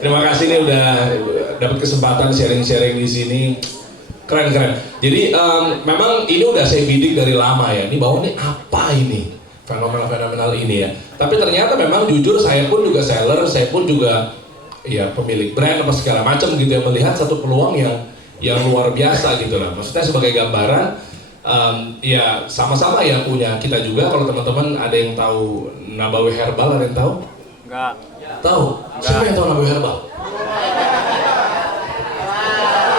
Terima kasih nih udah dapat kesempatan sharing-sharing di sini. Keren. Jadi memang ini udah saya bidik dari lama ya. Ini bahwa ini apa ini? Fenomenal ini ya. Tapi ternyata memang jujur saya pun juga seller, saya pun juga ya pemilik brand apa segala macam gitu ya, melihat satu peluang yang luar biasa gitu lah. Maksudnya sebagai gambaran ya sama-sama ya punya kita juga. Kalau teman-teman ada yang tahu Nabawi Herbal, ada yang tahu? Enggak. Tahu? Siapa yang tahu Nabawi Herbal?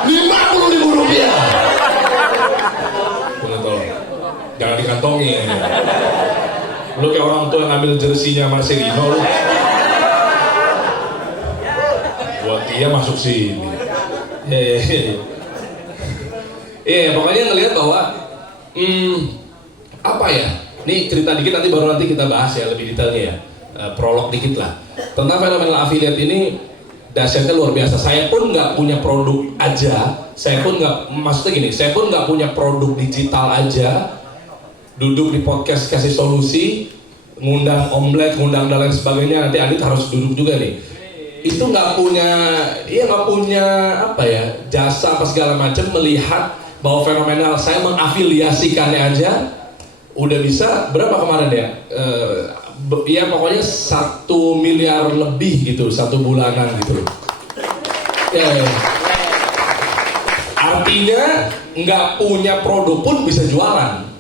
50.000 rupiah. Tolong, jangan dikantongi. Lu kayak orang tua ngambil jersinya Marcelino lu. Buat dia masuk sini. Iya, pokoknya ngelihat bahwa apa ya? Nih cerita dikit, baru nanti kita bahas ya lebih detailnya ya. Prolog dikit lah tentang fenomena affiliate ini. Dahsyatnya luar biasa. Saya pun nggak punya produk aja. Saya pun nggak punya produk digital aja. Duduk di podcast kasih solusi, ngundang Omblet, ngundang dan lain sebagainya. Nanti Adit harus duduk juga nih. Itu nggak punya apa ya, jasa apa segala macam, melihat bahwa fenomenal. Saya mengafiliasikannya aja udah bisa berapa kemarin ya? Ya pokoknya 1 miliar lebih gitu, 1 bulanan gitu. Ya. Artinya nggak punya produk pun bisa jualan.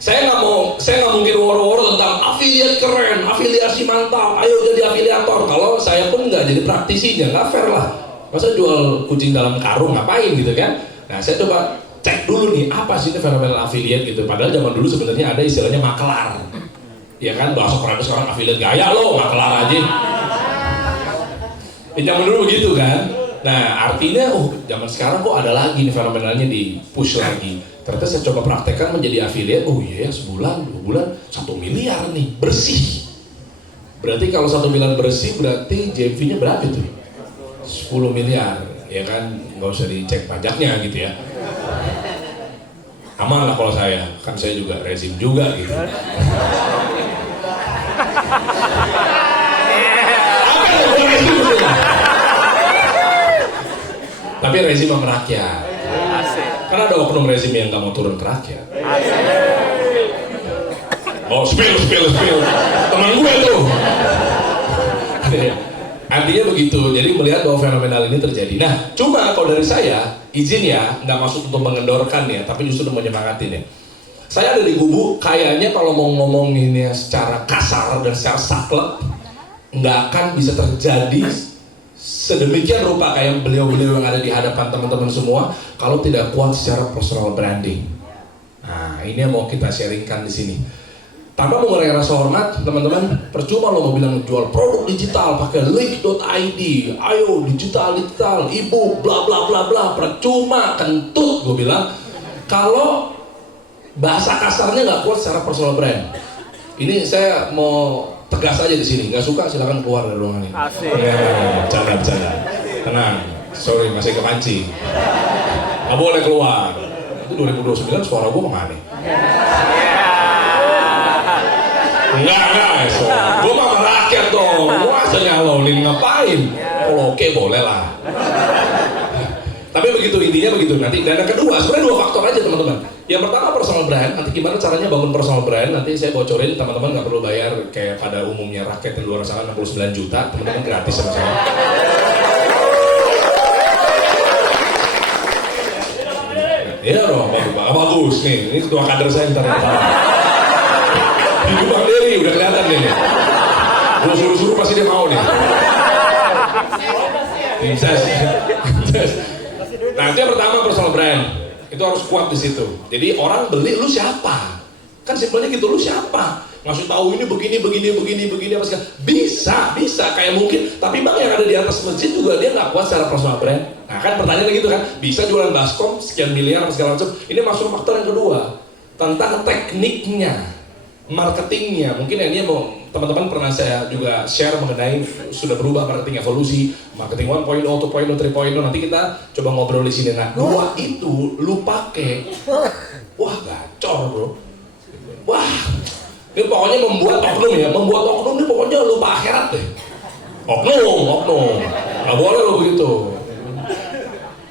Saya nggak mungkin woro-woro tentang afiliat keren, afiliasi mantap, ayo jadi afiliator. Kalau saya pun nggak jadi praktisinya, nggak fair lah. Masa jual kucing dalam karung ngapain gitu kan? Nah saya coba cek dulu nih apa sih itu fenomena affiliate gitu. Padahal zaman dulu sebenarnya ada istilahnya makelar. Ya kan, bahasa keren sekarang affiliate gaya lo, makelar aja. Zaman dulu begitu kan. Nah artinya, zaman sekarang kok ada lagi nih fenomenalnya di push lagi. Ternyata saya coba praktekkan menjadi affiliate. Oh iya, sebulan, 2 bulan, 1 miliar nih bersih. Berarti kalau 1 miliar bersih berarti JMV-nya berapa tuh? 10 miliar, ya kan, nggak usah dicek pajaknya gitu ya. Aman lah kalau saya, kan saya juga rezim juga gitu. Tapi rezim sama rakyat. Karena ada oknum rezim yang nggak mau turun ke rakyat. Oh, spill. Teman gue tuh. Artinya begitu. Jadi melihat bahwa fenomenal ini terjadi. Nah, cuma kalau dari saya, izin ya, nggak maksud untuk mengendorkan ya, tapi justru menyemangatin ya. Saya ada di kubu, kayaknya kalau mau ngomonginnya secara kasar dan secara saklek, nggak akan bisa terjadi sedemikian rupa kayak beliau-beliau yang ada di hadapan teman-teman semua kalau tidak kuat secara personal branding. Nah, ini yang mau kita sharingkan di sini. Tanpa mengurangi rasa hormat, teman-teman, percuma lo mau bilang jual produk digital pakai link.id, ayo digital, e-book, bla bla bla bla, percuma, kentut gue bilang. Kalau bahasa kasarnya nggak kuat secara personal brand. Ini saya mau tegas aja di sini, nggak suka silakan keluar dari ruangan ini. Bercanda. Tenang, sorry masih kepancing. Nggak boleh keluar. Itu 2029 suara gue kemana? Enggak, gue mah rakyat dong. Gue asal nyalonin ngapain? Kalau oke boleh lah. Tapi begitu, intinya begitu nanti. Dan yang kedua, sebenarnya 2 faktor aja teman-teman. Yang pertama personal brand, nanti gimana caranya bangun personal brand, nanti saya bocorin, teman-teman nggak perlu bayar kayak pada umumnya rakyat di luar sana 69 juta, teman-teman gratis sama saya. Iya dong, bagus nih, ini ketua kader saya ntar yang tahu. Hidup Bang Dewi udah kelihatan nih. Gue suruh-suruh pasti dia mau nih. Tim ses. Nah, itu yang pertama personal brand. Itu harus kuat di situ. Jadi orang beli, lu siapa? Kan simpelnya gitu, lu siapa? Ngasih tahu ini begini apa segala. Bisa kayak mungkin. Tapi bang yang ada di atas masjid juga dia nggak kuat secara personal brand. Nah kan pertanyaannya gitu kan. Bisa jualan baskom sekian miliar apa segala macam. Ini masuk faktor yang kedua tentang tekniknya, marketingnya. Mungkin ini mau teman-teman pernah saya juga share mengenai sudah berubah marketing evolusi, marketing 1.0, 2.0, 3.0. Nanti kita coba ngobrol di sini. Nah, 2 itu lu pakai, wah gacor bro. Wah, ini pokoknya membuat oknum ini pokoknya lupa akhirat deh. Oknum. Nggak boleh lo begitu.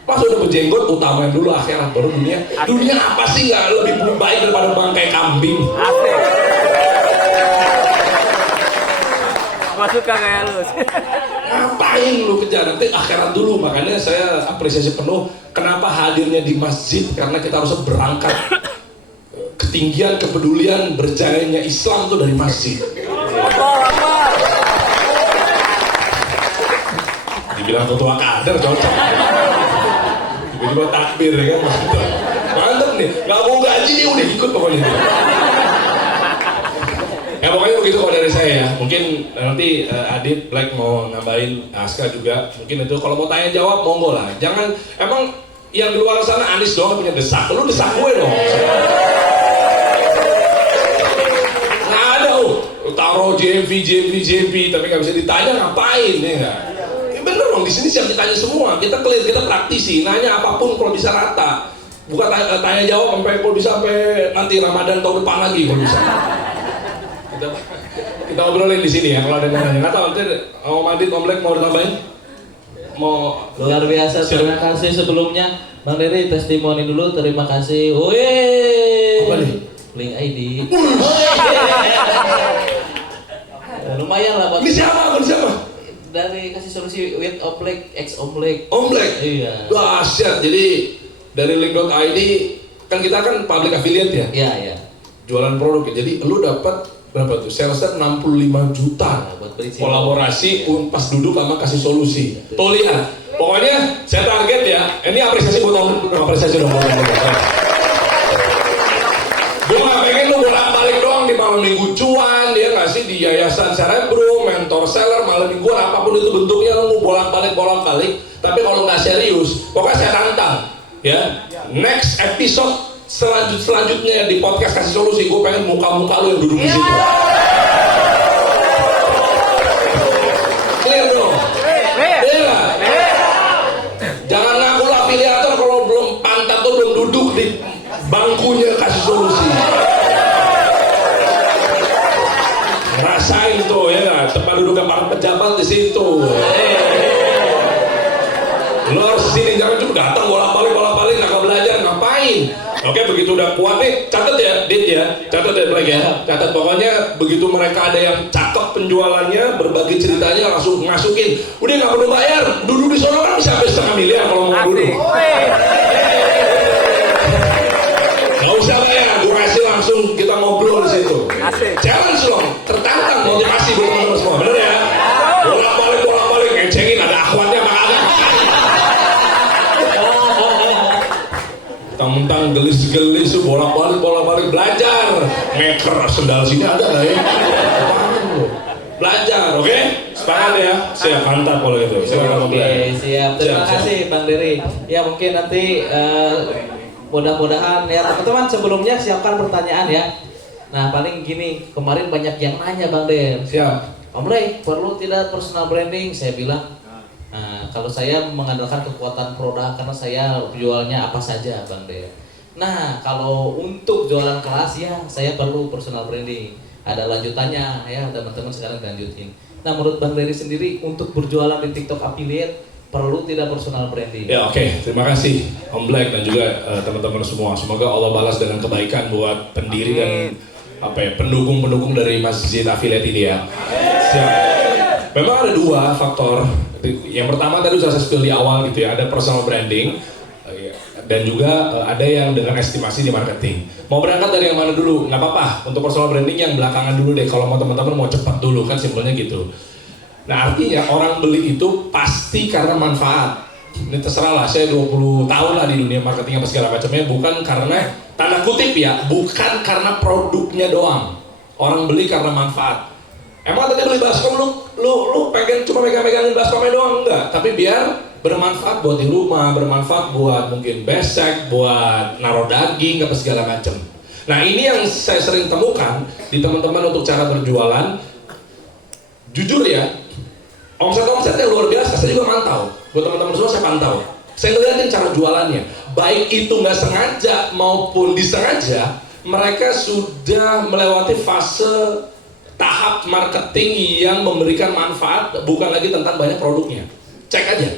Pas udah berjenggot, utamain dulu akhirat, baru dunia. Dunia apa sih nggak lebih baik daripada bangkai kambing? Gua suka kayak lu. Ngapain lu kejar, nanti akhirat dulu. Makanya saya apresiasi penuh kenapa hadirnya di masjid, karena kita harus berangkat. Ketinggian kepedulian berjayanya Islam tuh dari masjid. Dibilang ketua kader cocok. Tiba-tiba takbir ya kan, mantep nih, nggak mau gaji dia udah ikut pokoknya. Ya pokoknya begitu kalau dari saya ya. Mungkin nanti Adit, Black mau nambahin, Aska juga. Mungkin itu kalau mau tanya jawab monggo lah. Jangan, emang yang di luar sana Anies doang punya desak, lu desak gue dong. Nggak ada taruh JMV, tapi nggak bisa ditanya ngapain ya nggak? Ya bener dong, di sini siap ditanya semua. Kita clear, kita praktisi, nanya apapun kalau bisa rata. Bukan tanya jawab sampai kalau bisa sampai nanti Ramadan tahun depan lagi kalau bisa. Kita ngobrolin di sini ya, kalau ada yang nanya. Nggak tahu nanti Om Adit, Om Black mau ditambahin? Mau luar biasa, terima kasih sebelumnya Bang Dery, testimoni dulu, terima kasih. Wih, apa nih? Link ID. Lumayan lah buat. Ini siapa? Dari kasih solusi with Oblek, ex Oblek. Om Black? Iya. Dahsyat, jadi dari link.id kan kita kan public affiliate ya? Iya. Jualan produk ya, jadi lu dapat berapa tuh? Salesnya 65 juta buat beli kolaborasi pas duduk sama kasih solusi. Tuh lihat, pokoknya saya target ya. Ini apresiasi buat Om, apresiasi dong. Gue gak pengen lu bolak-balik doang di malam minggu cuan, dia ngasih di yayasan Cerebro, mentor seller, malam mingguan apapun itu bentuknya, lu mau bolak-balik. Tapi kalau nggak serius, pokoknya saya tantang ya. Next episode selanjutnya di podcast kasih solusi, gue pengen muka-muka lu yang duduk di situ. Clear dong? Iya. Jangan ngaku lu afiliator kalau belum pantat tuh belum duduk di bangkunya kasih solusi. Rasain tuh ya, tempat duduk para pejabat di situ. Lu harus sini, jangan cuma datang bolak-balik nggak belajar ngapain. Oke, begitu udah kuat nih, catat ya, Dit ya, catat ya Black ya, catat. Pokoknya begitu mereka ada yang cakep penjualannya, berbagi ceritanya langsung masukin. Udah nggak perlu bayar, duduk di sono kan bisa sampai 500 miliar kalau mau duduk. Nggak usah bayar, gue kasih langsung kita ngobrol di situ. Challenge loh, tertantang motivasi buat teman-teman semua, bener ya? Bolak-balik, ngecengin ada akhwatnya apa kagak? Mentang gelis-gelis bolak-balik belajar. Ngeker sendal sini ada nggak ya? Belajar, oke? Sepakat ya? Siap, mantap kalau itu. Oke, siap. Terima kasih Bang Dery. Ya mungkin nanti mudah-mudahan ya teman-teman sebelumnya siapkan pertanyaan ya. Nah paling gini, kemarin banyak yang nanya Bang Der. Siap. Om Ray, perlu tidak personal branding? Saya bilang, kalau saya mengandalkan kekuatan produk karena saya jualnya apa saja Bang Der. Nah kalau untuk jualan kelas ya saya perlu personal branding. Ada lanjutannya ya, teman-teman sekarang lanjutin. Nah menurut Bang Dery sendiri untuk berjualan di TikTok affiliate perlu tidak personal branding? Ya oke. Terima kasih Om Black dan juga teman-teman semua. Semoga Allah balas dengan kebaikan buat pendiri dan pendukung-pendukung dari Masjid Affiliate ini ya. Siap. Memang ada dua faktor. Yang pertama tadi sudah saya spill di awal gitu ya, ada personal branding dan juga ada yang dengan estimasi di marketing. Mau berangkat dari yang mana dulu? Nggak apa-apa. Untuk personal branding yang belakangan dulu deh. Kalau mau teman-teman mau cepat dulu kan simpelnya gitu. Nah artinya orang beli itu pasti karena manfaat. Ini terserah lah, saya 20 tahun lah di dunia marketing apa segala macamnya, bukan karena tanda kutip ya, bukan karena produknya doang. Orang beli karena manfaat. Emang tadi beli baskom lu pengen cuma megang-megangin baskomnya doang? Enggak, tapi biar bermanfaat buat di rumah, bermanfaat buat mungkin besek, buat naruh daging apa segala macam. Nah ini yang saya sering temukan di teman-teman untuk cara berjualan. Jujur ya, omset-omsetnya luar biasa, saya juga mantau. Buat teman-teman semua saya pantau. Saya ngeliatin cara jualannya. Baik itu nggak sengaja maupun disengaja, mereka sudah melewati fase tahap marketing yang memberikan manfaat, bukan lagi tentang banyak produknya. cek aja.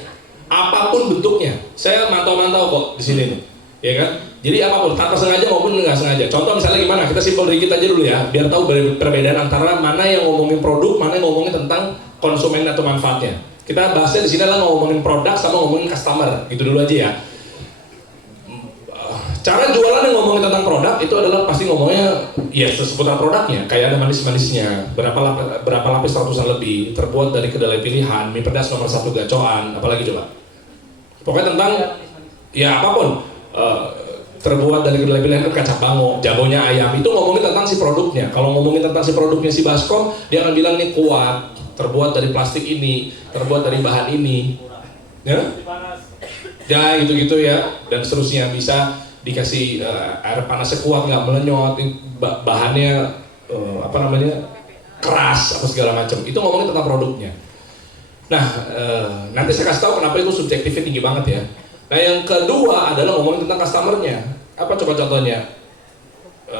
Apapun bentuknya, saya mantau-mantau kok di sini nih, ya kan? Jadi apapun, tanpa sengaja maupun nggak sengaja. Contoh misalnya gimana? Kita simpel dikit aja dulu ya, biar tahu perbedaan antara mana yang ngomongin produk, mana yang ngomongin tentang konsumen atau manfaatnya. Kita bahasnya di sini adalah ngomongin produk sama ngomongin customer, gitu dulu aja ya. Cara jualan yang ngomongin tentang produk itu adalah pasti ngomongnya ya seputar produknya, kayak ada manis-manisnya, berapa lapis ratusan lebih, terbuat dari kedelai pilihan, mie pedas nomor 1 gacoan, apalagi coba. Pokoknya tentang ya apapun, terbuat dari kedelai pilihan kan kacang bango, jagonya ayam, itu ngomongin tentang si produknya. Kalau ngomongin tentang si produknya si Baskom, dia akan bilang nih kuat, terbuat dari plastik ini, terbuat dari bahan ini, ya gitu-gitu ya, dan seterusnya. Bisa dikasih air panasnya kuat, nggak melenyot, bahannya keras, apa segala macam. Itu ngomongin tentang produknya. Nah, nanti saya kasih tahu kenapa itu subjektifnya tinggi banget ya. Nah, yang kedua adalah ngomongin tentang customernya. Apa coba contohnya?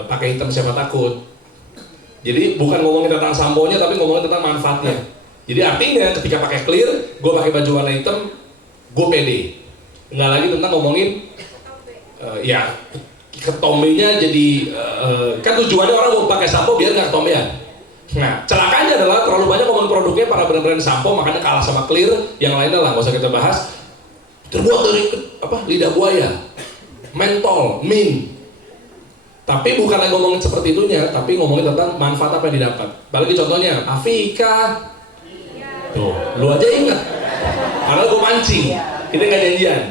Pakai hitam siapa takut. Jadi bukan ngomongin tentang samponya, tapi ngomongin tentang manfaatnya. Jadi artinya ketika pakai clear, gue pakai baju warna hitam, gue pede. Nggak lagi tentang ngomongin ya ketombenya jadi kan tujuannya orang mau pakai sampo biar nggak ketombean. Nah, celakanya adalah terlalu banyak ngomongin produknya para brand-brand sampo, makanya kalah sama clear. Yang lainnya lah, nggak usah kita bahas. Terbuat dari lidah buaya, mentol, mint. Tapi bukan lagi ngomongin seperti itunya, tapi ngomongin tentang manfaat apa yang didapat. Apalagi contohnya, Afika. Tuh, lu aja ingat. Karena gue mancing, kita nggak janjian.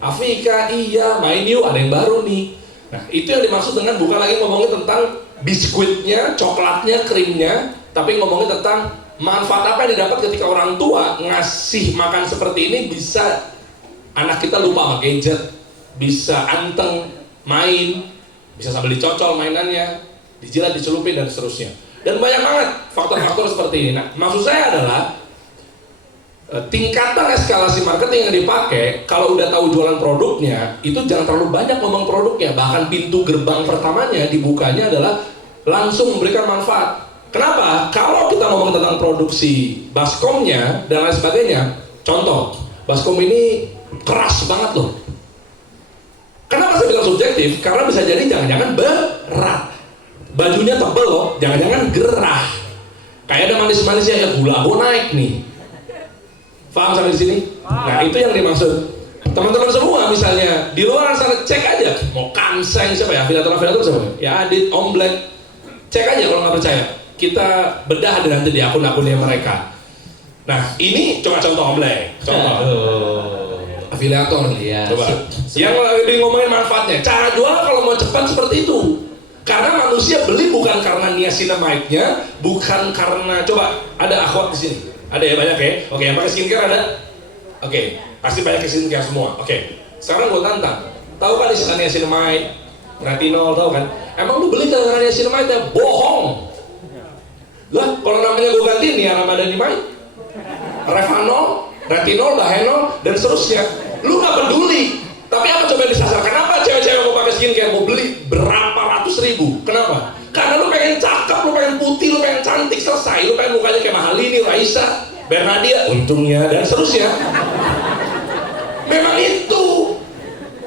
Afika, iya, main yuk, ada yang baru nih. Nah, itu yang dimaksud dengan bukan lagi ngomongin tentang biskuitnya, coklatnya, krimnya, tapi ngomongin tentang manfaat apa yang didapat ketika orang tua ngasih makan seperti ini. Bisa anak kita lupa sama gadget, bisa anteng, main, bisa sambil dicocol mainannya, dijilat, dicelupin, dan seterusnya. Dan banyak banget faktor-faktor seperti ini. Nah, maksud saya adalah tingkatan eskalasi marketing yang dipakai kalau udah tahu jualan produknya itu jangan terlalu banyak ngomong produknya, bahkan pintu gerbang pertamanya dibukanya adalah langsung memberikan manfaat. Kenapa? Kalau kita ngomong tentang produksi Baskomnya dan lain sebagainya, contoh Baskom ini keras banget loh. Kenapa saya bilang subjektif? Karena bisa jadi jangan-jangan berat, bajunya tebel loh, jangan-jangan gerah, kayak ada manis-manisnya, ya gula gue naik nih. Paham sampai di sini? Nah, itu yang dimaksud. Teman-teman semua misalnya di luar sana cek aja, mau Kanseng siapa ya, afiliator siapa? Ya Adit, Om Black. Cek aja kalau nggak percaya. Kita bedah nanti di akun-akunnya mereka. Nah, ini coba contoh Om Black. Contoh. Afiliator nih. Iya, Coba. Yang lebih ngomongin manfaatnya. Cara jual kalau mau cepat seperti itu. Karena manusia beli bukan karena niacinamide-nya, bukan karena coba ada akhwat di sini. Ada ya banyak ya? Oke, yang pakai skincare ada? Oke, pasti banyak skincare semua. Oke, sekarang gue tantang. Tahu kan istilah niacinamide, retinol, tahu kan? Emang lu beli karena niacinamide ya? Bohong! Lah, kalau namanya gue ganti niacinamide, revanol, retinol, dahenol, dan seterusnya. Lu gak peduli. Tapi apa coba yang disasar? Kenapa cewek-cewek mau pakai skincare? Mau beli berapa ratus ribu? Kenapa? Karena lu pengen cakep, lu pengen putih, lu pengen cantik, selesai. Lu pengen mukanya kayak Mahalini, Raisa, Bernadia, untungnya, dan seterusnya. Memang itu.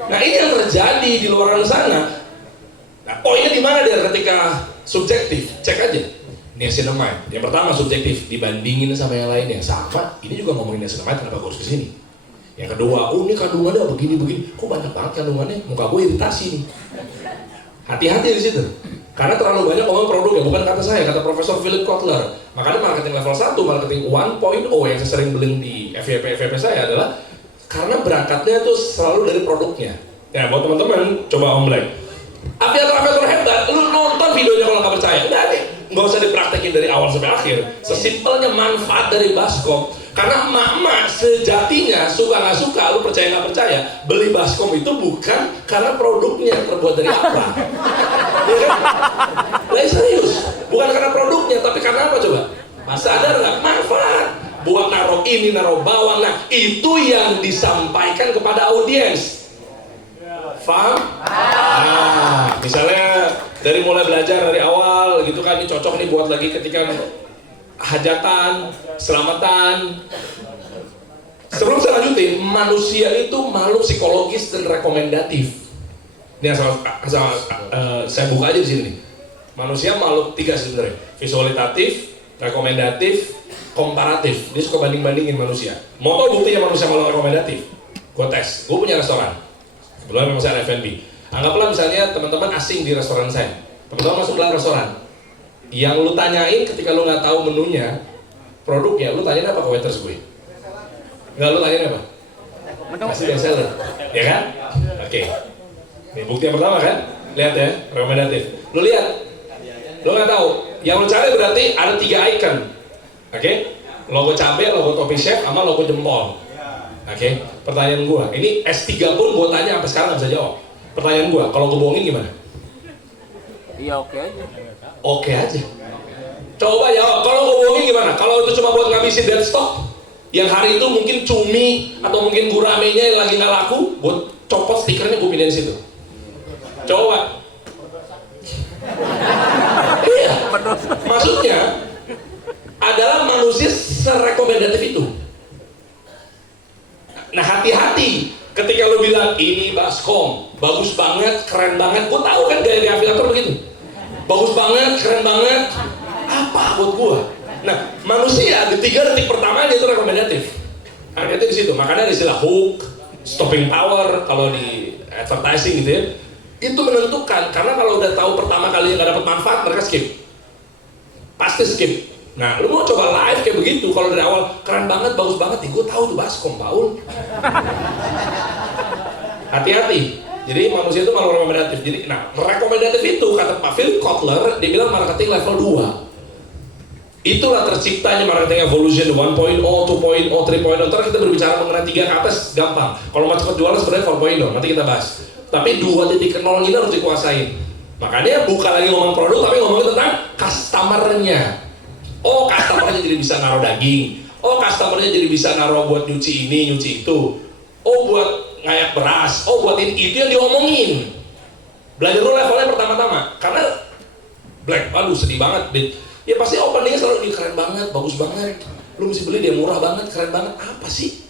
Nah, ini yang terjadi di luar sana. Nah, poinnya di mana dia ketika subjektif? Cek aja. Niacinamide. Yang pertama subjektif, dibandingin sama yang lainnya. Sama, ini juga ngomongin niacinamide, kenapa gue harus kesini? Yang kedua, oh ini kandungannya begini-begini. Kok banyak banget kandungannya? Muka gue iritasi nih. Hati-hati di situ. Karena terlalu banyak ngomong produknya, bukan kata saya, kata Profesor Philip Kotler. Makanya marketing level 1, marketing 1.0 yang saya sering beli di FYP saya adalah karena berangkatnya itu selalu dari produknya. Ya, buat teman-teman, coba Om Black. Afiliator hebat, lu nonton videonya kalau nggak percaya. Udah nih, nggak usah dipraktekin dari awal sampai akhir. Sesimpelnya manfaat dari Baskom. Karena emak-emak sejatinya suka nggak suka, lu percaya nggak percaya, beli Baskom itu bukan karena produknya terbuat dari apa, ya kan? Lah serius, bukan karena produknya, tapi karena apa coba? Sadar nggak? Manfaat. Buat naruh ini, naruh bawang. Nah, itu yang disampaikan kepada audiens. Paham? Nah, misalnya dari mulai belajar dari awal gitu kan, ini cocok nih buat lagi ketika hajatan, selamatan, Sebelum saya lanjutin, manusia itu makhluk psikologis dan rekomendatif. Ini saya buka aja di sini nih. Manusia makhluk tiga sebenarnya: visualitatif, rekomendatif, komparatif. Dia suka banding-bandingin manusia. Mau tau buktinya manusia makhluk rekomendatif? Gue tes. Gue punya restoran. Kebetulan memang saya F&B. Anggaplah misalnya teman-teman asing di restoran saya. Teman-teman masuk dalam restoran. Yang lu tanyain ketika lu nggak tahu menunya, produknya, lu tanyain apa ke waiters gue? Nggak, lu tanyain apa? Masih best seller, ya kan? Oke. Ini bukti yang pertama kan? Lihat ya, rekomendatif. Lu lihat. Lu nggak tahu. Yang lu cari berarti ada 3 icon. Oke? Logo cabai, logo topi chef, sama logo jempol. Oke? Pertanyaan gua, ini S3 pun gua tanya sampai sekarang nggak bisa jawab. Pertanyaan gua, kalau gua bohongin gimana? Iya oke aja. Oke aja. Coba jawab, kalau gua bohongin gimana? Kalau itu cuma buat ngabisin dead stock, yang hari itu mungkin cumi atau mungkin guramenya yang lagi nggak laku, buat copot stikernya gua pindahin situ. Coba. Iya. Maksudnya adalah manusia serekomendatif itu. Nah, hati-hati ketika lu bilang ini baskom, bagus banget, keren banget. Gua tahu kan gaya afiliator begitu. Bagus banget, keren banget. Apa buat gua? Nah, manusia di 3 detik pertama dia itu rekomendatif. Hati-hati di situ. Makanya ada istilah hook, stopping power kalau di advertising gitu ya. Itu menentukan, karena kalau udah tahu pertama kali nggak dapat manfaat, mereka skip. Pasti skip. Nah, lu mau coba live kayak begitu, kalau dari awal keren banget, bagus banget, gue tahu tuh baskom, Paul. Hati-hati. Jadi manusia itu malah rekomendatif. Jadi, nah, rekomendatif itu kata Pak Phil Kotler, dia bilang marketing level 2. Itulah terciptanya marketing evolution 1.0, 2.0, 3.0. Ntar kita berbicara mengenai 3 ke atas gampang. Kalau mau cepat jualan sebenarnya 4.0, nanti kita bahas. Tapi 2.0 ini harus dikuasain. Makanya bukan lagi ngomong produk, tapi ngomongin tentang customer-nya. Oh, customer-nya jadi bisa naruh daging. Oh, customer-nya jadi bisa naruh buat nyuci ini, nyuci itu. Oh, buat ngayak beras. Oh, buat ini. Itu yang diomongin. Belajar dulu levelnya pertama-tama. Karena Black, aduh sedih banget. Ya pasti openingnya selalu keren banget, bagus banget. Lu mesti beli dia murah banget, keren banget. Apa sih?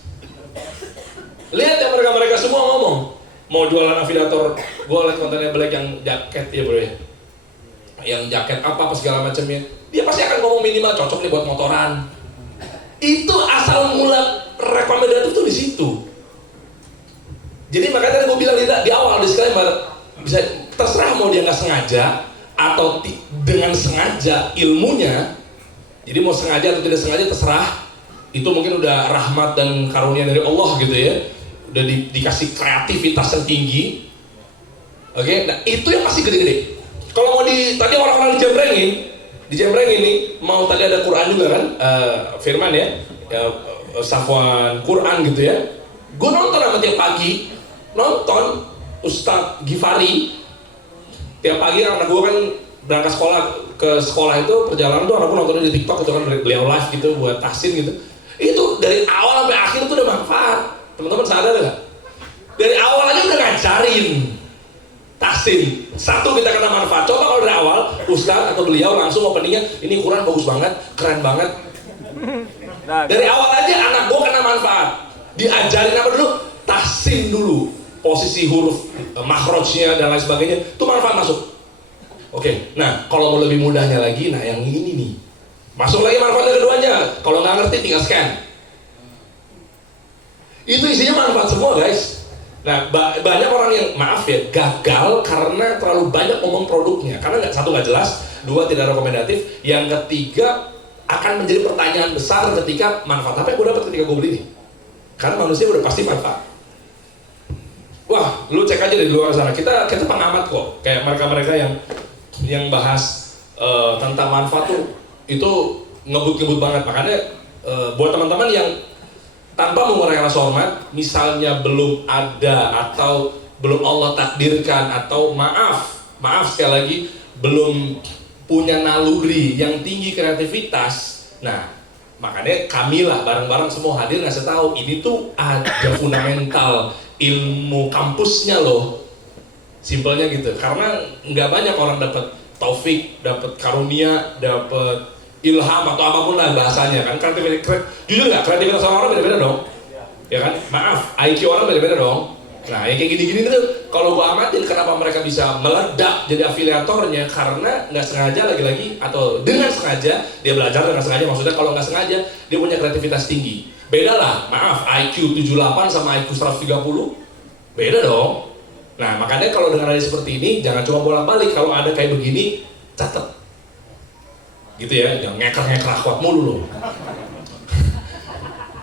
Lihat ya mereka semua ngomong. Mau jualan afiliator, gue liat kontennya Black yang jaket ya bro ya. Yang jaket apa segala macamnya. Dia pasti akan ngomong minimal cocok nih buat motoran. Itu asal mula rekomendatif tuh di situ. Jadi makanya tadi gue bilang di awal disclaimer, bisa terserah mau dia nggak sengaja atau dengan sengaja ilmunya. Jadi mau sengaja atau tidak sengaja terserah. Itu mungkin udah rahmat dan karunia dari Allah gitu ya. Udah dikasih kreativitas yang tinggi. Oke, nah itu yang pasti gede-gede. Kalau mau tadi orang-orang dijembrengin nih, mau tadi ada Quran juga kan, firman ya, Safwan Quran gitu ya. Gue nonton sama tiap pagi, nonton Ustadz Gifari. Tiap pagi anak gue kan berangkat ke sekolah itu perjalanan tuh anak gue nontonnya di TikTok itu kan beliau live gitu buat tahsin gitu. Itu dari awal sampai akhir tuh udah manfaat. Teman-teman sadar nggak? Dari awal aja udah ngajarin tahsin. Satu kita kena manfaat. Coba kalau dari awal Ustadz atau beliau langsung openingnya ini Quran bagus banget, keren banget. Dari awal aja anak gue kena manfaat. Diajarin apa dulu? Tahsin dulu. Posisi huruf, makhrajnya dan lain sebagainya. Itu manfaat masuk. Oke, nah kalau mau lebih mudahnya lagi, nah yang ini nih. Masuk lagi manfaatnya keduanya. Kalau nggak ngerti tinggal scan. Itu isinya manfaat semua guys. Nah banyak orang yang maaf ya gagal karena terlalu banyak ngomong produknya. Karena satu nggak jelas, 2 tidak rekomendatif, yang ketiga akan menjadi pertanyaan besar ketika manfaat apa yang gue dapat ketika gue beli ini. Karena manusia udah pasti manfaat. Wah, lu cek aja di luar sana. Kita pengamat kok. Kayak mereka yang bahas tentang manfaat tuh itu ngebut-ngebut banget. Makanya buat teman-teman yang tanpa mengurangi rasa hormat, misalnya belum ada atau belum Allah takdirkan atau maaf sekali lagi belum punya naluri yang tinggi kreativitas. Nah, makanya kami lah bareng-bareng semua hadir ngasih tahu ini tuh ada fundamental ilmu kampusnya loh. Simpelnya gitu. Karena nggak banyak orang dapat taufik, dapat karunia, dapat ilham atau apapun lah bahasanya kan. Jujur nggak, kreativitas orang beda-beda dong. ya kan? Maaf, IQ orang beda-beda dong. Nah, yang kayak gini-gini tuh, kalau gua amatin kenapa mereka bisa meledak jadi afiliatornya, karena nggak sengaja lagi-lagi atau dengan sengaja dia belajar dengan sengaja, maksudnya kalau nggak sengaja dia punya kreativitas tinggi. Beda lah, maaf, IQ 78 sama IQ 130 beda dong. Nah, makanya kalau dengan ada seperti ini jangan cuma bolak-balik, kalau ada kayak begini catat. Gitu ya, jangan ngeker-ngeker akhwat mulu loh.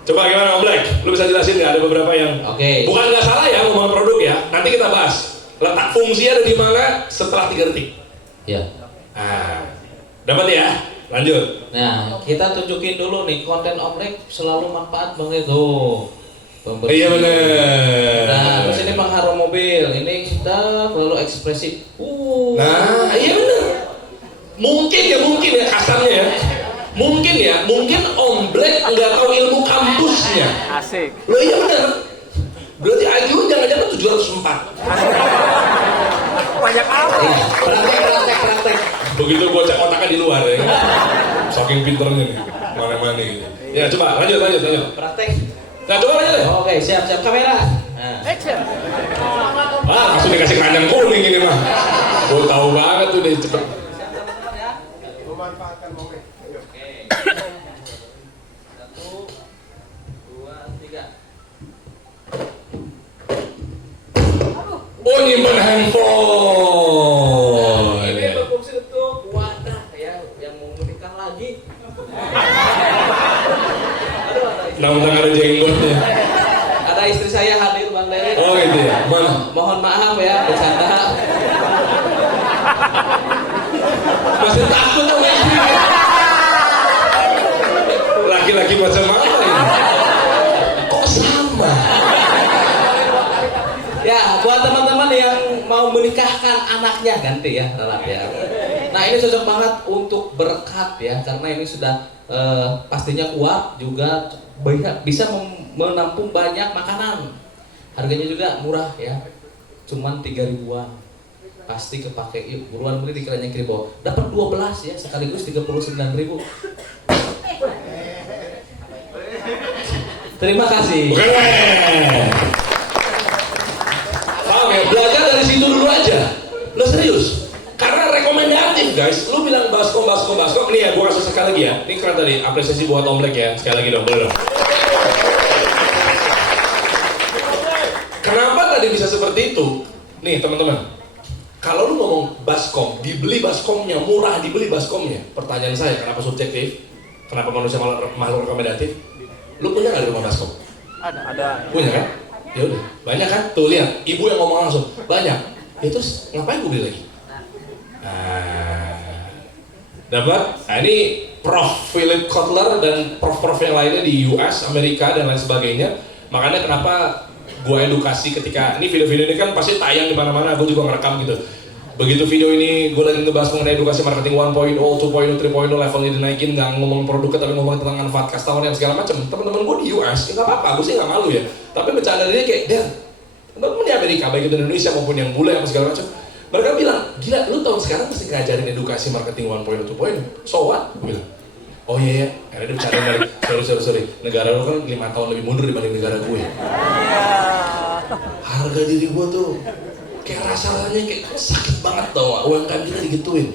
Coba gimana Om Black? Lu bisa jelasin nggak? Ada beberapa yang bukan nggak salah ya ngomong produk ya. Nanti kita bahas letak fungsi ada di mana setelah 3 detik. Ya. Nah, dapat ya? Lanjut. Nah, kita tunjukin dulu nih konten Om Black selalu manfaat banget tuh. Iya bener. Nah, terus ini pengharum mobil. Ini kita terlalu ekspresif. Nah, iya bener. Mungkin ya kasarnya ya. Mungkin Om Black nggak tahu ilmu kampusnya. Asik. Loh iya bener. Berarti IQ jangan-jangan 704. Banyak apa? Praktek. Begitu gua cek otaknya di luar ya. Saking pinternya nih. Mana-mana gitu. Ya coba lanjut. Praktek. Nah coba lanjut deh. Oke, siap kamera. Nah. Action. Wah, langsung dikasih keranjang kuning ini mah. Gua tahu banget tuh deh cepet. Siap teman-teman ya. Memanfaatkan momen. Oke. 1, 2, 3. Oh nyimpen handphone. Ini berfungsi untuk wadah ya yang mau menikah lagi. Aduh, Mentang-mentang ada jenggotnya. ada istri saya hadir Bang Dery. Oh gitu ya. Mana? Mohon maaf ya bercanda. Masih takut sama istri. Laki-laki macam mana ini? Kok sama? Ya, buat teman-teman yang mau menikahkan anaknya ganti ya, relap ya. Nah, ini cocok banget untuk berkat ya, karena ini sudah pastinya kuat juga bisa menampung banyak makanan. Harganya juga murah ya, cuman 3 ribuan. Pasti kepake, yuk buruan beli di keranjang kiri bawah. Dapat 12 ya, sekaligus 39.000. Terima kasih. Bukan paham ya? Belajar dari situ dulu aja. Lo serius? Karena rekomendatif guys. Lu bilang baskom. Nih ya, gua kasih sekali lagi ya. Ini keren tadi, apresiasi buat Om Black ya. Sekali lagi dong, boleh dong. Kenapa tadi bisa seperti itu? Nih teman-teman. Kalau lu ngomong baskom, dibeli baskomnya, murah dibeli baskomnya. Pertanyaan saya, kenapa subjektif? Kenapa manusia makhluk rekomendatif? Lu punya nggak di rumah baskom? Ada. Punya kan? Ya udah, banyak kan? Tuh lihat, ibu yang ngomong langsung, banyak. Ya terus ngapain gue beli lagi? Nah, dapat? Nah ini Prof. Philip Kotler dan prof-prof yang lainnya di US, Amerika dan lain sebagainya. Makanya kenapa gue edukasi ketika ini video-video ini kan pasti tayang di mana-mana, gue juga ngerekam gitu. Begitu video ini gue lagi ngebahas mengenai edukasi marketing 1.0, 2.0, 3.0 levelnya dinaikin, nggak ngomong produknya tapi ngomong tentang manfaat customer yang segala macam. Teman-teman gue di US, ya nggak apa-apa, gue sih nggak malu ya. Tapi bercanda dia kayak, Dan, teman-teman di Amerika, baik itu Indonesia maupun yang bule apa segala macam, mereka bilang, gila, lu tahun sekarang mesti ngajarin edukasi marketing 1.0, 2.0. So what? Gue bilang, oh iya ya, karena dia bercanda dari, sorry, negara lu kan 5 tahun lebih mundur dibanding negara gue. Harga diri gue tuh kayak rasanya kayak sakit banget tau gak, UMKM kita digituin.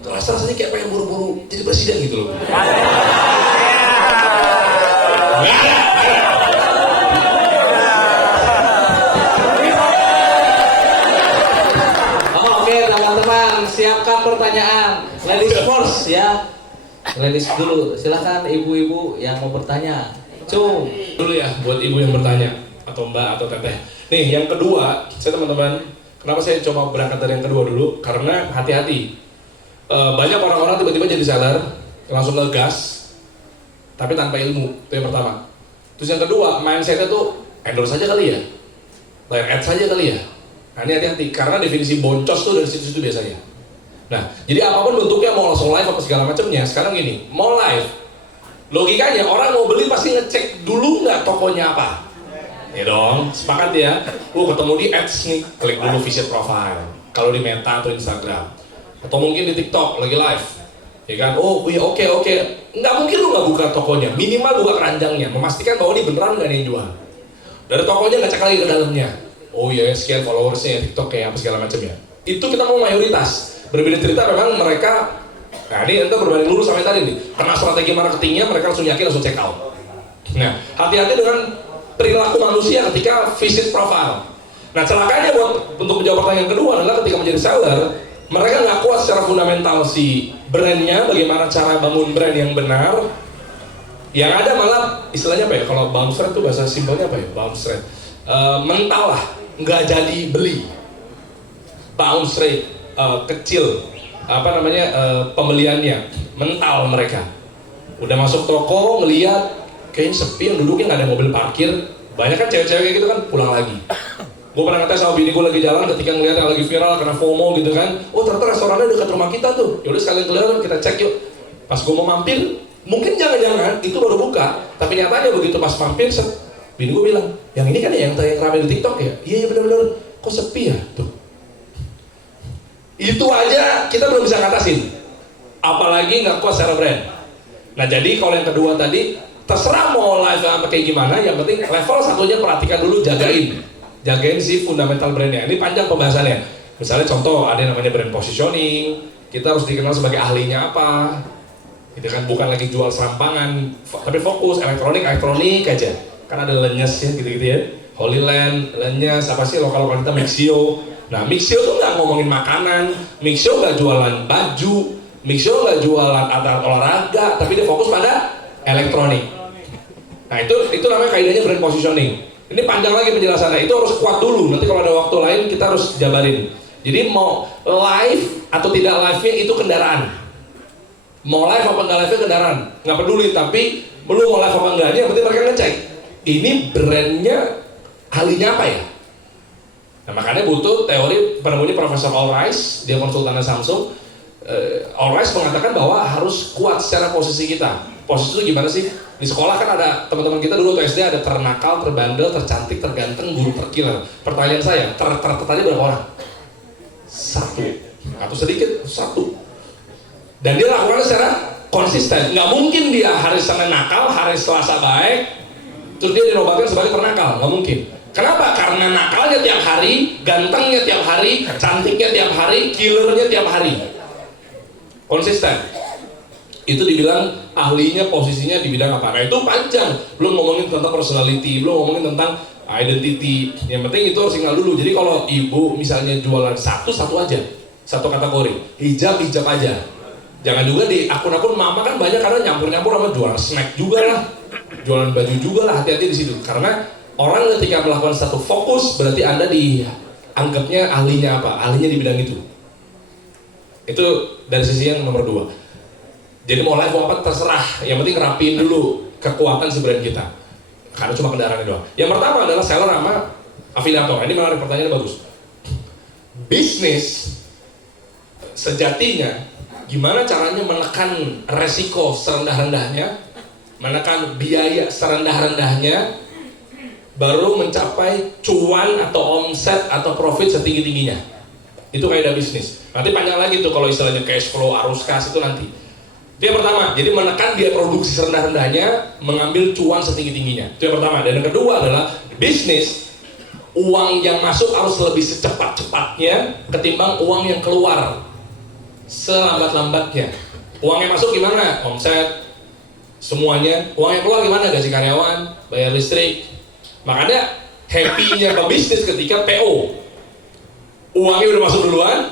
Rasanya kayak pengen buru-buru jadi presiden gitu loh. Oke teman-teman, siapkan pertanyaan. Ladies first ya. Ladies dulu, silahkan ibu-ibu yang mau bertanya. Cung Dulu ya buat ibu yang bertanya atau mbak atau teteh. Nih yang kedua, saya teman-teman, kenapa saya coba berangkat dari yang kedua dulu? Karena hati-hati. Banyak orang-orang tiba-tiba jadi seller, langsung ngegas, tapi tanpa ilmu. Itu yang pertama. Terus yang kedua, mindsetnya tuh endorse saja kali ya, bayar ads saja kali ya. Nah ini hati-hati, karena definisi boncos tuh dari situ-situ biasanya. Nah, jadi apapun bentuknya, mau langsung live apa segala macamnya. Sekarang gini, mau live, logikanya orang mau beli pasti ngecek dulu nggak tokonya apa. Ya dong, sepakat ya. Ketemu di ads nih, klik dulu visit profile. Kalau di Meta atau Instagram, atau mungkin di TikTok lagi live. Ya kan, oh iya oke. Nggak mungkin lu nggak buka tokonya, minimal buka keranjangnya, memastikan bahwa ini beneran nggak ada yang jual. Dari tokonya nggak cek lagi ke dalamnya. Oh iya, sekian followersnya TikTok kayak apa segala macam ya. Itu kita mau mayoritas. Berbeda cerita memang mereka, nah ini entah berbanding lurus sama yang tadi nih, kena strategi marketingnya mereka langsung yakin langsung check out. Nah, hati-hati dengan perilaku manusia ketika visit profile. Nah, celakanya untuk menjawab pertanyaan kedua adalah ketika menjadi seller, mereka nggak kuat secara fundamental si brandnya, bagaimana cara bangun brand yang benar. Yang ada malah istilahnya apa ya? Kalau bounce rate itu bahasa simpelnya apa ya? Bounce rate, mental lah, nggak jadi beli. Bounce rate kecil, apa namanya pembeliannya, mental mereka. Udah masuk toko ngelihat kayaknya sepi, yang duduknya nggak ada mobil parkir, banyak kan cewek-cewek kayak gitu kan pulang lagi. Gue pernah ngetes sama bini gue lagi jalan ketika ngeliat yang lagi viral karena FOMO gitu kan, oh ternyata restorannya dekat rumah kita tuh, yaudah sekalian kelihatan kita cek yuk. Pas gue mau mampir, mungkin jangan-jangan itu baru buka, tapi nyatanya begitu pas mampir, bini gue bilang, yang ini kan ya yang ramai di TikTok ya, iya benar-benar, kok sepi ya tuh. Itu aja kita belum bisa ngatasin, apalagi nggak kuat secara brand. Nah jadi kalau yang kedua tadi, terserah mau live apa kayak gimana, yang penting level satunya perhatikan dulu, jagain si fundamental brandnya. Ini panjang pembahasannya. Misalnya contoh ada yang namanya brand positioning, kita harus dikenal sebagai ahlinya apa, gitu kan, bukan lagi jual serampangan, tapi fokus elektronik aja. Kan ada Lenyes ya gitu ya, Holy Land, Lenyes, apa sih lokal kita Mixio. Nah Mixio tuh nggak ngomongin makanan, Mixio nggak jualan baju, Mixio nggak jualan alat olahraga, tapi dia fokus pada elektronik. Nah itu namanya kaidahnya brand positioning. Ini panjang lagi penjelasannya, itu harus kuat dulu. Nanti kalau ada waktu lain kita harus jabarin. Jadi mau live atau tidak live-nya itu kendaraan. Mau live apa nggak live-nya kendaraan, nggak peduli. Tapi belum mau live apa enggaknya, yang penting mereka ngecek. Ini brandnya ahlinya apa ya? Nah makanya butuh teori penemunya Profesor Allrice, dia konsultannya Samsung. Allrice mengatakan bahwa harus kuat secara posisi kita. Posisi itu gimana sih? Di sekolah kan ada teman-teman kita dulu waktu SD ada ternakal, terbandel, tercantik, terganteng, guru terkiller. Pertanyaan saya, tertanya berapa orang? 1 atau sedikit? 1. Dan dia lakukan secara konsisten. Nggak mungkin dia hari Senin nakal, hari Selasa baik, terus dia dinobatkan sebagai pernakal. Nggak mungkin. Kenapa? Karena nakalnya tiap hari, gantengnya tiap hari, cantiknya tiap hari, killernya tiap hari. Konsisten. Itu dibilang ahlinya posisinya di bidang apa. Nah itu panjang, belum ngomongin tentang personality, belum ngomongin tentang identity. Yang penting itu harus tinggal dulu. Jadi kalau ibu misalnya jualan satu aja, satu kategori, hijab aja. Jangan juga di akun-akun mama kan banyak karena nyampur-nyampur sama jualan snack juga lah, jualan baju juga lah, hati-hati di situ. Karena orang ketika melakukan satu fokus berarti Anda dianggapnya ahlinya apa? Ahlinya di bidang itu. Itu dari sisi yang nomor 2. Jadi mau live mau apa terserah, yang penting rapiin dulu kekuatan si brand kita. Karena cuma kendaraannya doang. Yang pertama adalah seller sama afiliator. Ini menarik, pertanyaannya bagus. Bisnis sejatinya gimana caranya menekan resiko serendah-rendahnya, menekan biaya serendah-rendahnya, baru mencapai cuan atau omset atau profit setinggi-tingginya. Itu kaidah bisnis. Nanti panjang lagi tuh kalau istilahnya cash flow, arus kas itu nanti. Itu yang pertama, jadi menekan biaya produksi serendah-rendahnya, mengambil cuan setinggi-tingginya. Itu yang pertama. Dan yang kedua adalah bisnis, uang yang masuk harus lebih secepat-cepatnya ketimbang uang yang keluar selambat-lambatnya. Uang yang masuk gimana? Omset, semuanya. Uang yang keluar gimana? Gaji karyawan, bayar listrik. Makanya happy-nya pebisnis ketika PO. Uangnya udah masuk duluan,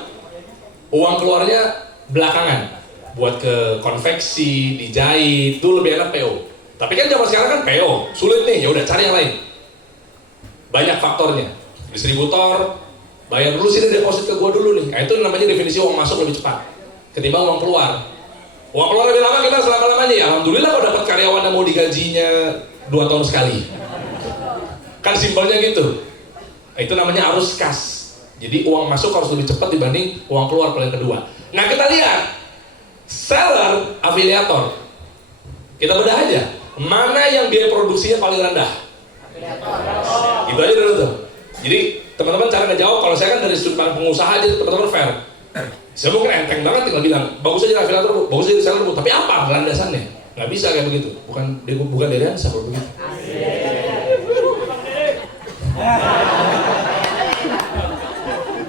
uang keluarnya belakangan. Buat ke konveksi, dijahit, itu lebih enak PO. Tapi kan zaman sekarang kan PO, sulit nih, ya udah cari yang lain. Banyak faktornya. Distributor, bayar dulu sini deposit ke gua dulu nih. Nah itu namanya definisi uang masuk lebih cepat ketimbang uang keluar. Uang keluar lebih lama kita selama-lamanya ya. Alhamdulillah kalau dapat karyawan yang mau digajinya 2 tahun sekali. Kan simpelnya gitu. Nah, itu namanya arus kas. Jadi uang masuk harus lebih cepat dibanding uang keluar paling kedua. Nah kita lihat seller, afiliator, kita bedah aja mana yang biaya produksinya paling rendah. Itu aja dulu tuh. Jadi teman-teman cara ngejawab, kalau saya kan dari sudut pandang pengusaha aja teman-teman fair. Saya mungkin enteng banget tinggal bilang, bagus aja afiliator bu, bagus aja reseller bu, tapi apa landasannya? Nggak bisa kayak begitu, bukan dari Ansa kalau begitu.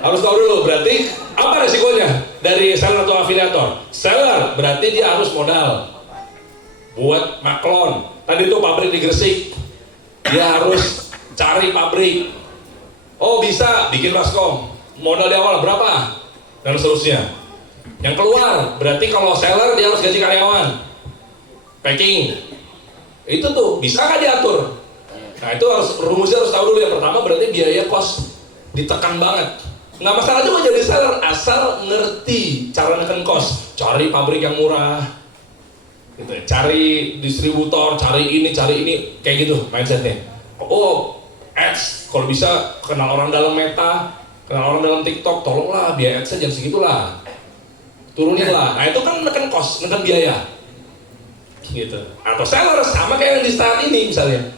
Harus tahu dulu, berarti apa resikonya dari seller atau afiliator? Seller berarti dia harus modal buat maklon. Tadi tuh pabrik di Gresik, dia harus cari pabrik. Oh bisa bikin baskom, modal di awal berapa? Dan seterusnya. Yang keluar berarti kalau seller dia harus gaji karyawan, packing. Itu tuh bisa nggak diatur? Nah itu rumusnya harus tahu dulu. Yang pertama berarti biaya kos ditekan banget. Nggak masalah juga jadi seller asal ngerti cara neken kos, cari pabrik yang murah, gitu. Cari distributor, cari ini kayak gitu mindsetnya. Oh ads kalau bisa kenal orang dalam Meta, kenal orang dalam TikTok, tolonglah biaya ads jangan segitulah, turunin lah. Nah itu kan neken kos, neken biaya, gitu. Atau seller sama kayak yang di saat ini misalnya.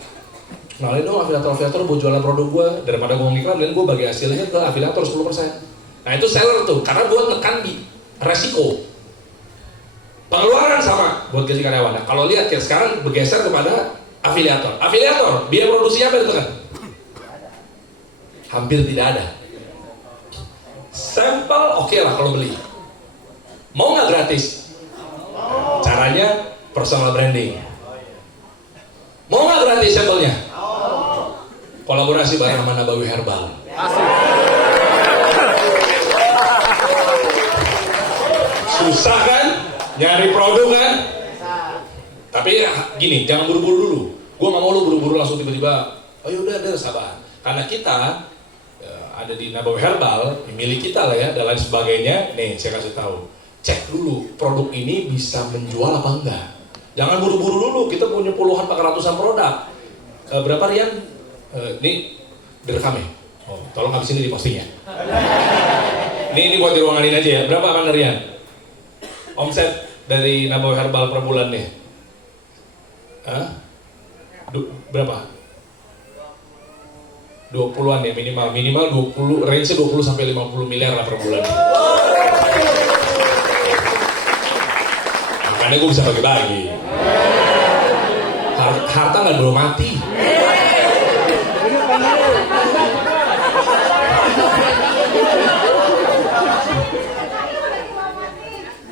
Kenalin dong afiliator buat jualan produk gue, daripada gue ngiklan dan gue bagi hasilnya ke afiliator 10%. Nah itu seller tuh, karena gue nekan di resiko. Pengeluaran sama buat gaji karyawan. Nah kalau lihat ya sekarang bergeser kepada afiliator. Afiliator, biaya produksinya apa itu kan? Hampir tidak ada. Sampel oke lah kalau beli. Mau nggak gratis? Caranya personal branding. Mau nggak gratis sampelnya? Kolaborasi bareng sama Nabawi Herbal. Susah kan? Nyari produk kan? Tapi gini, jangan buru-buru dulu. Gue nggak mau lu buru-buru langsung tiba-tiba. Oh yaudah, sabar. Karena kita ada di Nabawi Herbal, milik kita lah ya, dan lain sebagainya. Nih, saya kasih tahu. Cek dulu produk ini bisa menjual apa enggak. Jangan buru-buru dulu. Kita punya puluhan bahkan ratusan produk. Berapa Rian? Ini direkam ya? Oh, tolong habis ini diposting ya. Ini buat di ruangan ini aja ya. Berapa Bang Rian? Omset dari Nabawi Herbal per bulan nih? Berapa? 20-an ya minimal 20, range 20 sampai 50 miliar lah per bulan. Makanya gue bisa bagi-bagi. Harta nggak belum mati.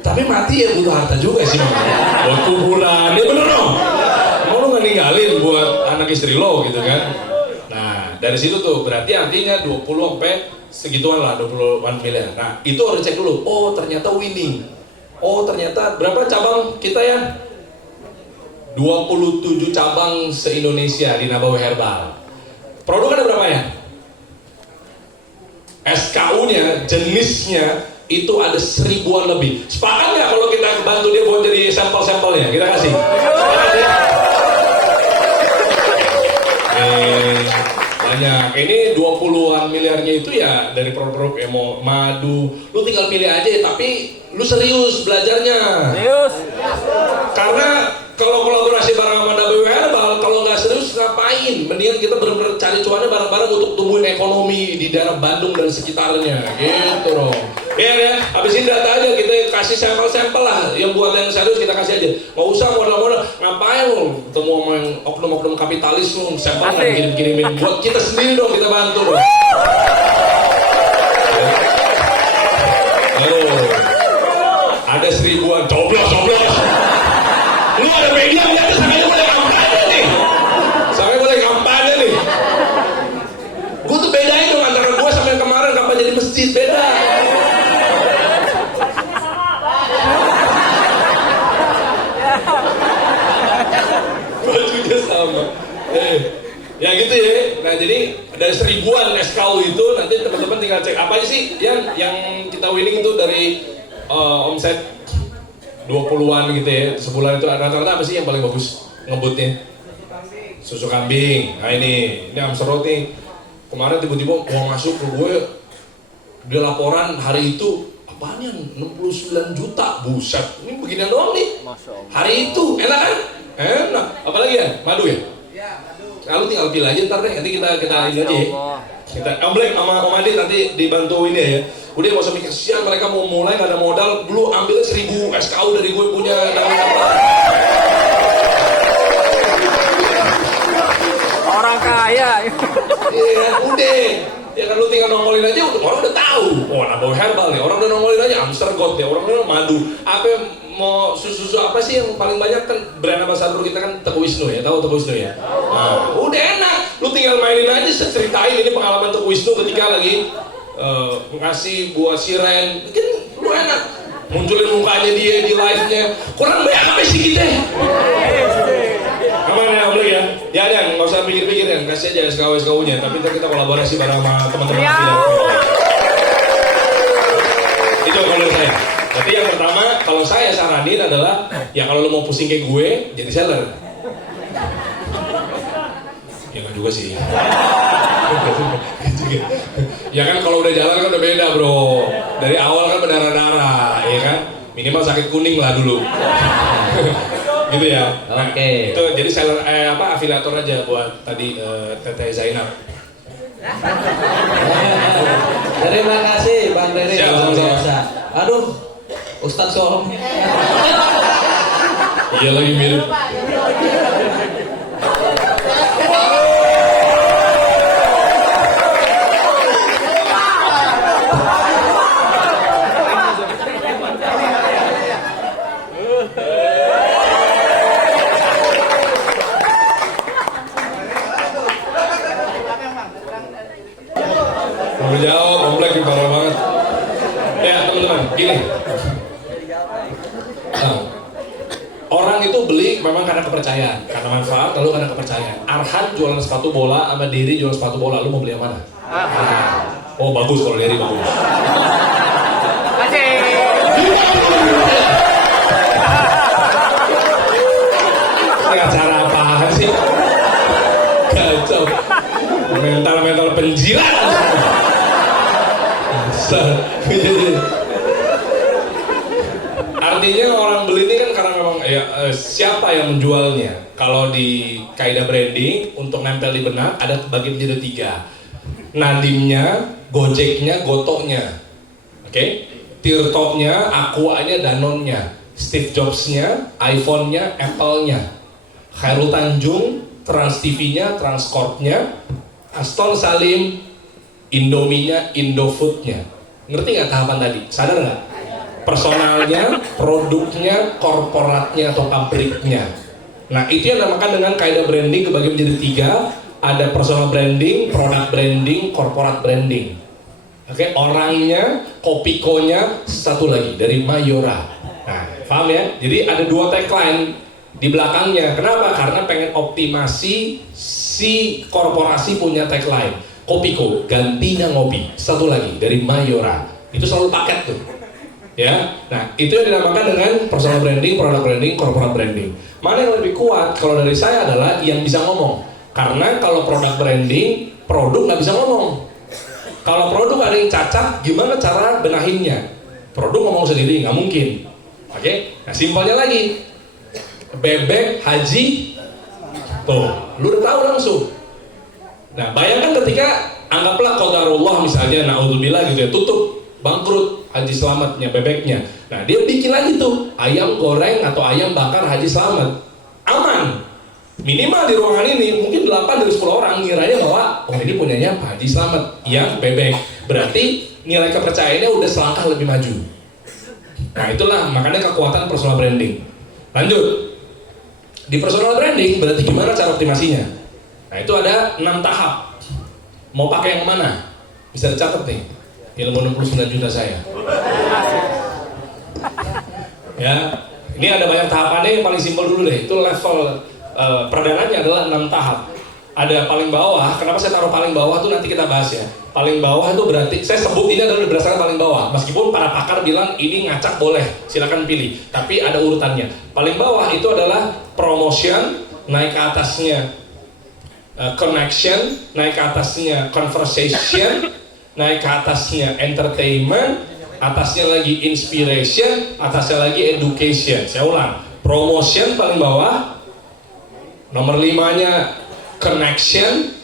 Tapi mati ya butuh harta juga sih, buat kuburan, ya bener dong. Mau lu nggak ninggalin buat anak istri lo gitu kan? Nah dari situ tuh berarti artinya 20 sampai segituan lah, 20 miliar. Nah itu harus cek dulu. Oh ternyata winning. Oh ternyata berapa cabang kita ya? 27 cabang se-Indonesia di Nabawi Herbal. Produk ada berapa ya? SKU-nya, jenisnya itu ada 1000-an lebih. Sepakat nggak kalau kita bantu dia buat jadi sampel-sampelnya? Kita kasih. Banyak. Ini 20-an miliarnya itu ya dari produk madu. Lu tinggal pilih aja, tapi lu serius belajarnya. Serius. Karena kalau kolaborasi bareng sama Nabawi Herbal, kalau nggak serius ngapain? Mendingan kita benar-benar cari cuannya bareng-bareng untuk tumbuhin ekonomi di daerah Bandung dan sekitarnya, gitu dong. Iya ya, habis ini data aja kita kasih sampel-sampel lah, yang buat yang serius kita kasih aja. Nggak usah modal-modal, ngapain lu ketemu sama yang oknum-oknum kapitalis lu, sampel nggak kirim-kirimin. Buat kita sendiri dong, kita bantu dong. Ada 1000-an, coblos. Lu ada media lihat sampai boleh kampanye nih. Sampai boleh kampanye nih. Gue tuh bedain dong antara gue sama yang kemarin kampanye di masjid, beda. Bajunya sama. Ya gitu ya. Nah jadi dari 1000-an SKU itu nanti teman-teman tinggal cek apa aja sih yang kita winning itu dari omset 20-an gitu ya, sebulan itu rata-rata apa sih yang paling bagus ngebutnya? Susu kambing. Nah ini Amsel Roti. Kemarin tiba-tiba mau masuk ke gue, dia laporan hari itu apaan ya 69 juta, buset. Ini beginian doang nih. Hari itu enak kan? Enak. Apalagi ya? Madu ya? Iya, madu. Lalu tinggal pilih aja ntar deh. Nanti kita ini aja ya. Kita Om Black sama Om Adit nanti dibantu ini ya. Udah gak usah mikir, sian mereka mau mulai gak ada modal, dulu ambil 1000 SKU dari gue punya. Orang kaya. Iya, udah. Ya kan lu tinggal nongolin aja, orang udah tahu. Oh, Nabawi Herbal nih, orang udah nongolin aja Amstergot nih, orang udah madu. Apa yang mau susu apa sih yang paling banyak kan brand ambassador kita kan Teguh Wisnu ya, tahu Teguh Wisnu ya? Nah, udah enak, lu tinggal mainin aja, ceritain ini pengalaman Teguh Wisnu ketika lagi ngasih buah siren, mungkin lu enak. Munculin mukanya dia di live-nya, kurang banyak apa sih kita? Aman ya, boleh ya? Ya, nggak usah pikir-pikir ya, kasih aja SKU-nya, tapi ntar kita kolaborasi bareng sama teman-teman kita. Itu kalau dari saya. Tapi yang pertama, kalau saya saranin adalah, ya kalau lo mau pusing kayak gue, jadi seller. Ya nggak juga sih. Ya kan kalau udah jalan kan udah beda bro. Dari awal kan berdarah-darah, ya kan? Minimal sakit kuning lah dulu. Gitu ya. Nah, Oke. itu jadi seller afiliator aja buat tadi Teteh Zainab. Terima kasih Bang Rere, Siap, luar sama-sama. biasa. Aduh, Ustadz Solom. Iya lagi mirip. Berjauh, komplek parah banget. Ya teman-teman, gini. Orang itu beli memang karena kepercayaan, karena manfaat, lalu karena kepercayaan. Arhan jualan sepatu bola, sama Diri jualan sepatu bola, lu mau beli yang mana? Oh bagus kalau Diri bagus. Ini acara apaan sih? Kacau. Mental penjilat. Artinya orang beli ini kan karena memang siapa yang menjualnya. Kalau di kaidah branding untuk nempel di benak ada bagi menjadi 3. Nadimnya, Gojeknya, Gotoknya. Oke? Tirtopnya, Aquanya, Danonnya. Steve Jobsnya, iPhone-nya, Apple-nya. Khairul Tanjung, Trans TV-nya, Transcorp-nya. Aston Salim, Indomie-nya, Indofood-nya. Ngerti nggak tahapan tadi? Sadar nggak? Personalnya, produknya, korporatnya atau pabriknya. Nah itu yang dinamakan dengan kaidah branding kebagi menjadi 3. Ada personal branding, product branding, corporate branding. Oke, orangnya, Kopikonya, satu lagi dari Mayora. Nah, paham ya? Jadi ada 2 tagline di belakangnya. Kenapa? Karena pengen optimasi si korporasi punya tagline. Kopiko, gantinya ngopi. Satu lagi dari Mayora. Itu selalu paket tuh. Ya. Nah, itu yang dinamakan dengan personal branding, product branding, corporate branding. Mana yang lebih kuat? Kalau dari saya adalah yang bisa ngomong. Karena kalau product branding, produk nggak bisa ngomong. Kalau produk ada yang cacat, gimana cara benahinnya? Produk ngomong sendiri, nggak mungkin. Oke? Nah, simpelnya lagi. Bebek haji, tuh, lu udah tahu langsung. Nah, bayangkan ketika anggaplah qadarullah misalnya, naudzubillah gitu ya, tutup, bangkrut Haji Slametnya, bebeknya. Nah, dia bikin lagi tuh ayam goreng atau ayam bakar Haji Slamet. Aman. Minimal di ruangan ini mungkin 8 dari 10 orang ngiranya bahwa oh ini punyanya Pak Haji Slamet yang bebek. Berarti nilai kepercayaannya udah selangkah lebih maju. Nah, itulah makanya kekuatan personal branding. Lanjut. Di personal branding berarti gimana cara optimasinya? Nah, itu ada 6 tahap. Mau pakai yang mana? Bisa dicatat nih. Ilmu 69 juta saya. Ya, ini ada banyak tahapannya. Yang paling simpel dulu deh. Itu level perdananya adalah 6 tahap. Ada paling bawah. Kenapa saya taruh paling bawah tuh nanti kita bahas ya. Paling bawah itu berarti saya sebut ini adalah berdasarkan paling bawah. Meskipun para pakar bilang ini ngacak boleh, silakan pilih. Tapi ada urutannya. Paling bawah itu adalah promotion, naik ke atasnya connection, naik ke atasnya conversation, naik ke atasnya entertainment, atasnya lagi inspiration, atasnya lagi education. Saya ulang, promotion paling bawah, nomor 5-nya connection,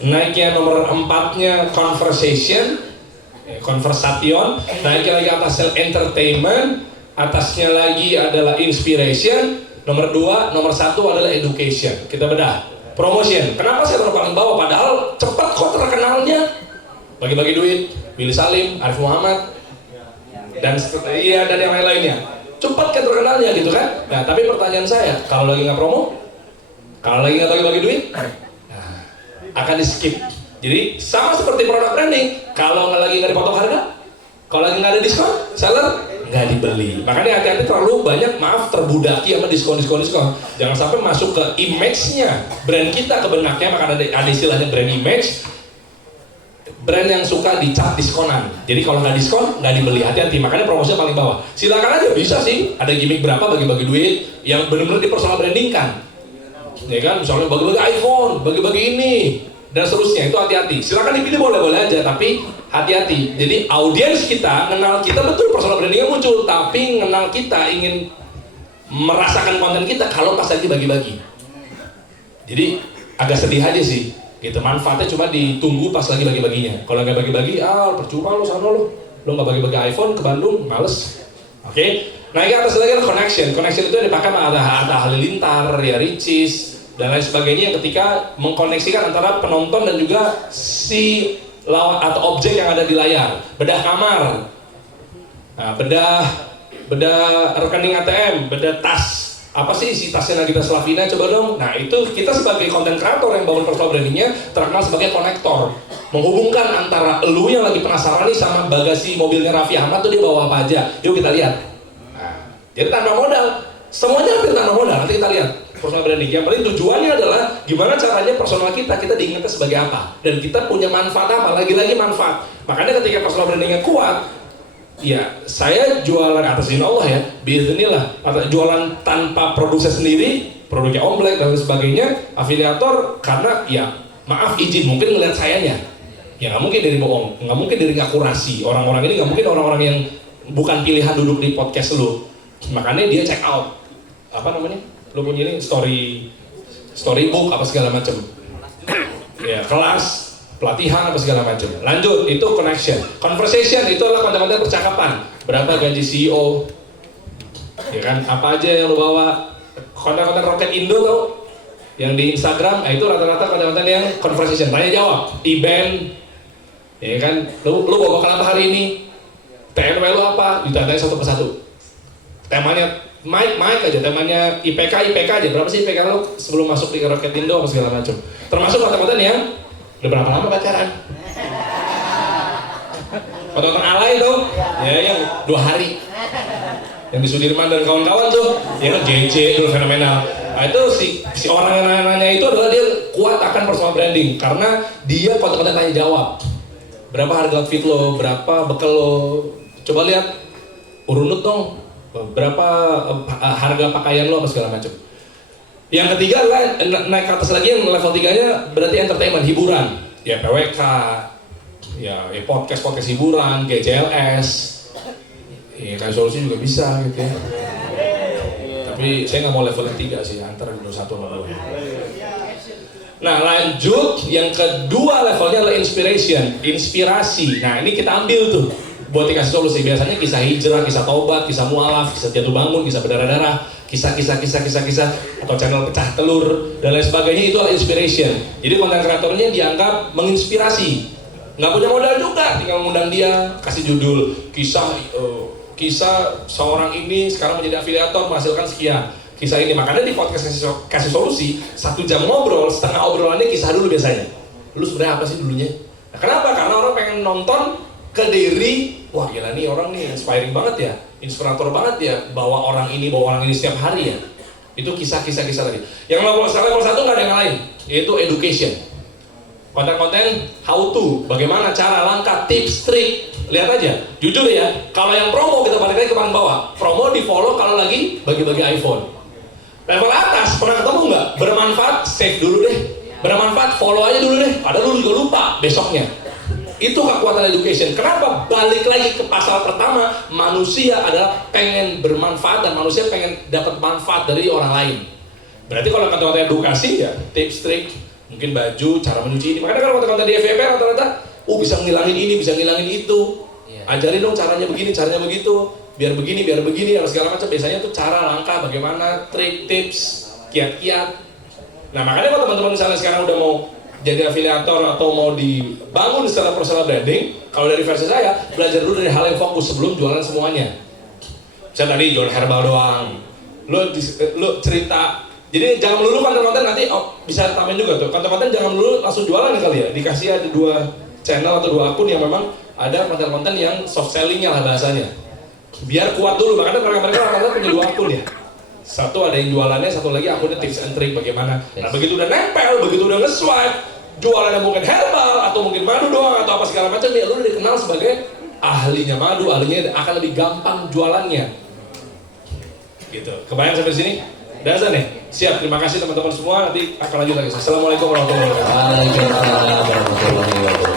naiknya nomor 4-nya conversation, Conversation, naiknya lagi atasnya entertainment, atasnya lagi adalah inspiration, nomor 1 adalah education. Kita bedah. Promotion. Kenapa saya taruh paling bawah? Padahal cepat kok terkenalnya. Bagi-bagi duit, Willy Salim, Arif Muhammad, dan yang lain-lainnya. Cepat kan terkenalnya gitu kan? Nah, tapi pertanyaan saya, kalau lagi nggak promo, kalau lagi nggak bagi-bagi duit, nah, akan di skip. Jadi sama seperti produk branding, kalau lagi nggak dipotong harga, kalau lagi nggak ada diskon, seller nggak dibeli. Makanya hati-hati terlalu banyak, maaf, terbudaki sama diskon. Jangan sampai masuk ke image-nya brand kita ke benaknya, maka ada istilahnya brand image. Brand yang suka dicap diskonan. Jadi kalau nggak diskon, nggak dibeli. Hati-hati, makanya promosinya paling bawah. Silakan aja, bisa sih. Ada gimmick berapa bagi-bagi duit yang benar-benar dipersonal brandingkan. Ya kan, misalnya bagi-bagi iPhone, bagi-bagi ini, dan seterusnya. Itu hati-hati. Silakan dipilih boleh-boleh aja, tapi hati-hati. Jadi audiens kita, kenal kita betul personal brandingnya muncul, tapi kenal kita ingin merasakan konten kita kalau pas lagi bagi-bagi. Jadi agak sedih aja sih. Gitu, manfaatnya cuma ditunggu pas lagi bagi-baginya. Kalau nggak bagi-bagi, percuma lo sana lo nggak bagi-bagi iPhone ke Bandung, males. Oke. Nah, ini atas lagi ada connection. Connection itu yang dipakai sama Atta Halilintar, ya Ricis, dan lain sebagainya yang ketika mengkoneksikan antara penonton dan juga si lawan atau objek yang ada di layar. Bedah kamar, nah, bedah rekening ATM, bedah tas. Apa sih isi tasnya Nagita Slavina, coba dong. Nah, itu kita sebagai content creator yang bangun personal brandingnya terkenal sebagai konektor, menghubungkan antara lu yang lagi penasaran nih sama bagasi mobilnya Raffi Ahmad tuh dia bawa apa aja, yuk kita lihat. Nah, jadi tanpa modal, semuanya hampir tanpa modal. Nanti kita lihat personal branding. Yang paling tujuannya adalah gimana caranya personal kita diingatkan sebagai apa, dan kita punya manfaat apa, lagi-lagi manfaat. Makanya ketika personal brandingnya kuat, ya, saya jualan atas izin Allah ya, bisnislah, atau jualan tanpa produk saya sendiri, produknya Om Black dan lain sebagainya, afiliator karena ya maaf izin mungkin ngeliat sayanya, ya nggak mungkin dari bohong, nggak mungkin dari nggak akurasi, orang-orang ini nggak mungkin orang-orang yang bukan pilihan duduk di podcast lu, makanya dia check out, apa namanya, lu punya ini storybook apa segala macam, ya kelas. Pelatihan apa segala macam. Lanjut, itu connection. Conversation itu adalah konten-konten percakapan. Berapa gaji CEO? Ya kan, apa aja yang lu bawa? Konten-konten Rocket Indo tau? Yang di Instagram, itu rata-rata konten-konten yang conversation, tanya jawab, event. Ya kan, lu bawa bekal apa hari ini? TNW lu apa? Ditanya satu persatu. Temanya Mike aja, temanya IPK aja. Berapa sih IPK lu sebelum masuk di Rocket Indo apa segala macam. Termasuk konten-konten yang udah berapa lama pacaran? Konten alay tuh, ya yang 2 hari, yang di Sudirman dan kawan-kawan tuh, ya kan JJ dulu fenomenal. Nah itu si orang yang nanya itu adalah dia kuat akan personal branding karena dia konten-konten tanya jawab. Berapa harga outfit lo, berapa bekal lo, coba lihat urunut dong, berapa harga pakaian lo apa segala macam. Yang ketiga adalah naik ke atas lagi, yang level 3-nya berarti entertainment, hiburan. Ya PWK, ya podcast hiburan, GCLS, ya kan solusi juga bisa gitu ya. Tapi saya nggak mau level 3 sih, antara dulu 1 sama 2. Nah lanjut, yang kedua levelnya adalah inspirasi. Nah ini kita ambil tuh buat dikasih solusi. Biasanya kisah hijrah, kisah taubat, kisah mualaf, kisah jatuh bangun, kisah berdarah-darah, kisah atau channel pecah telur dan lain sebagainya, itu adalah inspiration. Jadi konten kreatornya dianggap menginspirasi, nggak punya modal juga, tinggal mengundang dia, kasih judul kisah seorang ini sekarang menjadi afiliator menghasilkan sekian, kisah ini. Makanya di podcast kasih solusi 1 jam ngobrol, setengah obrolannya kisah dulu biasanya. Lu sebenarnya apa sih dulunya? Nah, kenapa? Karena orang pengen nonton ke diri, wah gila nih orang nih inspiring banget ya, inspirator banget ya, bawa orang ini setiap hari ya. Itu kisah-kisah tadi. Yang level 1 nggak ada yang lain, yaitu education. Konten-konten how to, bagaimana cara, langkah, tips, trik. Lihat aja, jujur ya, kalau yang promo kita balik lagi ke paling bawah, promo di follow kalau lagi bagi-bagi iPhone. Level atas, pernah ketemu nggak? Bermanfaat, save dulu deh. Bermanfaat, follow aja dulu deh. Padahal lu juga lupa besoknya. Itu kekuatan education. Kenapa? Balik lagi ke pasal pertama, manusia adalah pengen bermanfaat dan manusia pengen dapat manfaat dari orang lain. Berarti kalau kata-kata edukasi ya tips, trik, mungkin baju, cara menyuci ini. Makanya kalau kata-kata di FYP rata-rata UG bisa ngilangin ini, bisa ngilangin itu. Ajarin dong caranya begini, caranya begitu, biar begini, apa segala macam. Biasanya tuh cara, langkah, bagaimana, trik, tips, kiat-kiat. Nah makanya kalau teman-teman misalnya sekarang udah mau jadi afiliator atau mau dibangun secara personal branding, kalau dari versi saya, belajar dulu dari hal yang fokus sebelum jualan semuanya. Saya tadi jual herbal doang, lo cerita. Jadi jangan melulu konten-konten, nanti bisa tambahin juga tuh, konten-konten jangan melulu langsung jualan kali ya. Dikasih ada 2 channel atau 2 akun yang memang ada konten-konten yang soft sellingnya lah bahasanya, biar kuat dulu. Makanya mereka rata-rata punya 2 akun ya, satu ada yang jualannya, satu lagi akunnya tips and trick bagaimana. Nah begitu udah nempel, begitu udah nge-swipe, jualannya mungkin herbal atau mungkin madu doang atau apa segala macam, ya lu udah dikenal sebagai ahlinya madu, ahlinya akan lebih gampang jualannya. Gitu, kebayang sampai sini? Udah azan nih? Siap, terima kasih teman-teman semua, nanti akan lanjut lagi. Assalamualaikum warahmatullahi wabarakatuh. Waalaikumsalam warahmatullahi wabarakatuh.